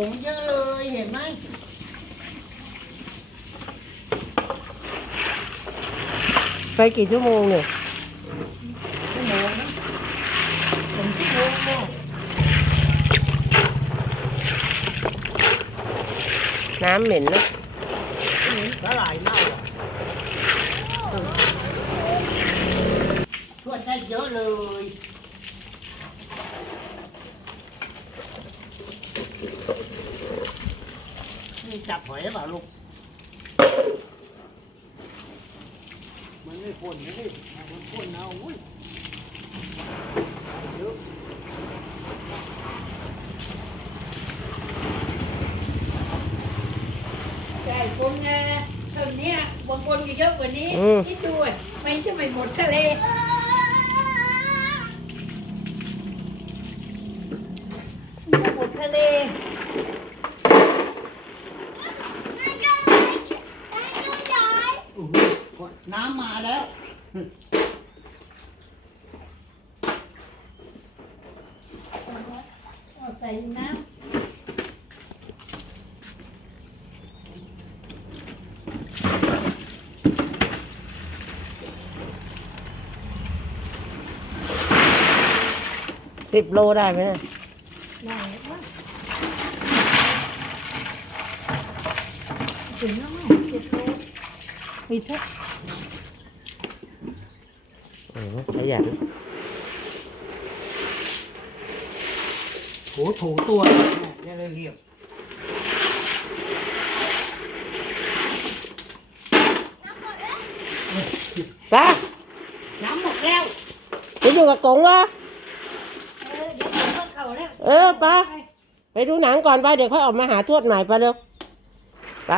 กงเยอะเลยเห็นไหมไปกี่ชั่วโมงเนี่ยชั่วโมงนะผมชั่วโมงเนี่ยน้ำเหม็นนะสลายเน่าอะช่วยได้เยอะเลย จับหอยหรือเปล่าลูก มันไม่พ่นนะดิมันพ่นเอาอุ้ยเยอะใช่คนนะเท่านี้บางคนอยู่เยอะกว่านี้อืมคิดดูอะไม่ใช่ไม่หมดทะเลไม่หมดทะเล โอ้โหน้ำมาแล้วเอาใส่น้สิบโลได้ไหมเนี่ยำได้ว่าถึงแล้วมั้งเจ็ดโลไปเถอะ โอ้โหขยันโหถูตัวเนี่ยเรียบไปน้ำหมดแล้วไปอยู่กับกงวะเออเดี๋ยวผมก็เข้าแล้วเออไปไปดูหนังก่อนไปเดี๋ยวค่อยออกมาหาทวดใหม่ไปเร็วไป